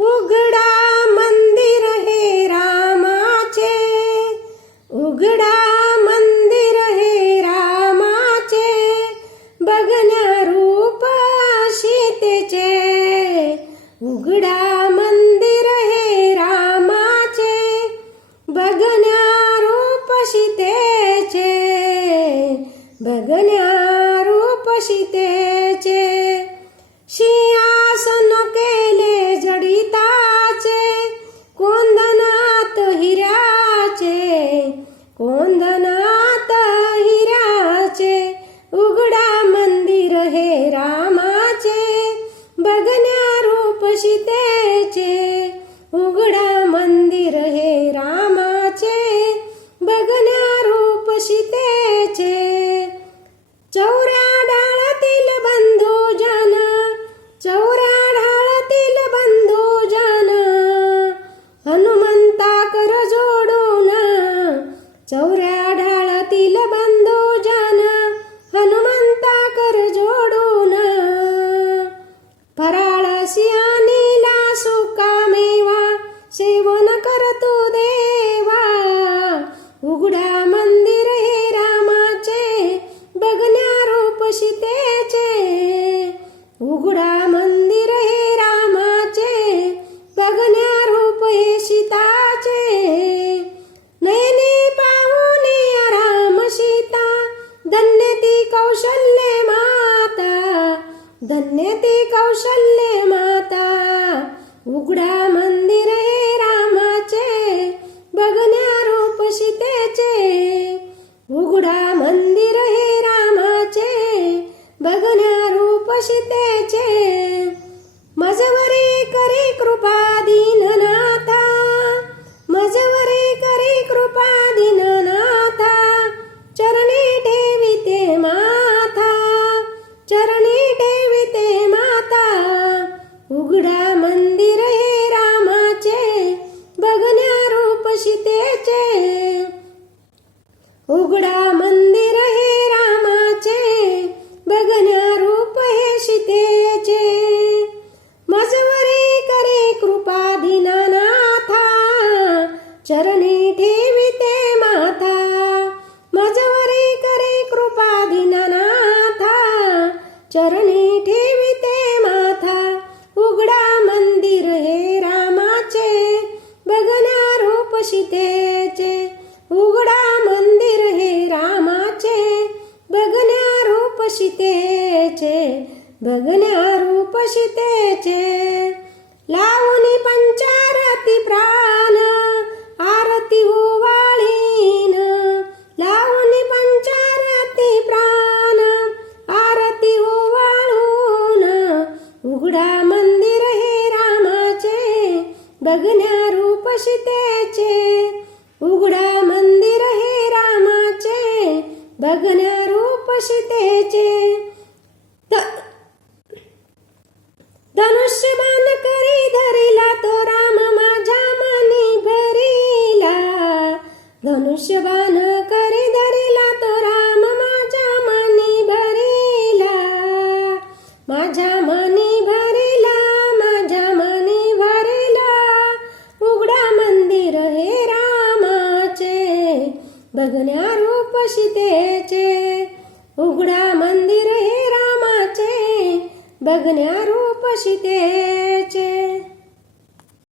उघडा मंदिर हे रामाचे. उघडा मंदिर हे रामाचे. बघण्या रूप सीतेचे उघडा मंदिर हे रामाचे. बघण्या रूप सीतेचे बघण्या उघडा मंदिर हे रामाचे बघण्या रूप सीतेचे. चौरा डाळातील बंधू जाना चौरा डाळातील बंधू जाना. हनुमंता कर जोडून चौऱ्या ढाळातील बंधू जाना हनुमंता कर जोडून. फराळ सियानीला कौशल्य माता धन्य ते कौशल्य माता. उघडा मंदिर हे रामाचे बघण्या रूप सीतेचे उघडा मंदिर हे रामाचे बघण्या रूप सीतेचे मजवरी करी कृपा चरणी ठेविते माता. उघडा मंदिर हे रामाचे. बघण्या रूप सीतेचे. उघडा मंदिर हे रामाचे. बघण्या रूप हे सीतेचे. मजवरी करे कृपा दिनानाथा चरणी चरणी ठेविते माथा. उघडा मंदिर हे रामाचे. बघना रूप सीतेचे उघडा मंदिर हे रामाचे. बघना रूप सीतेचे बघना रूप सीतेचे लावणी पण बघण्या रूप सीतेचे उघडा मंदिर हे रामाचे. बघण्या रूप सीतेचे ध- करी धरिल. सीतेचे उघडा मंदिर हे रामाचे बघण्या रूप सीतेचे.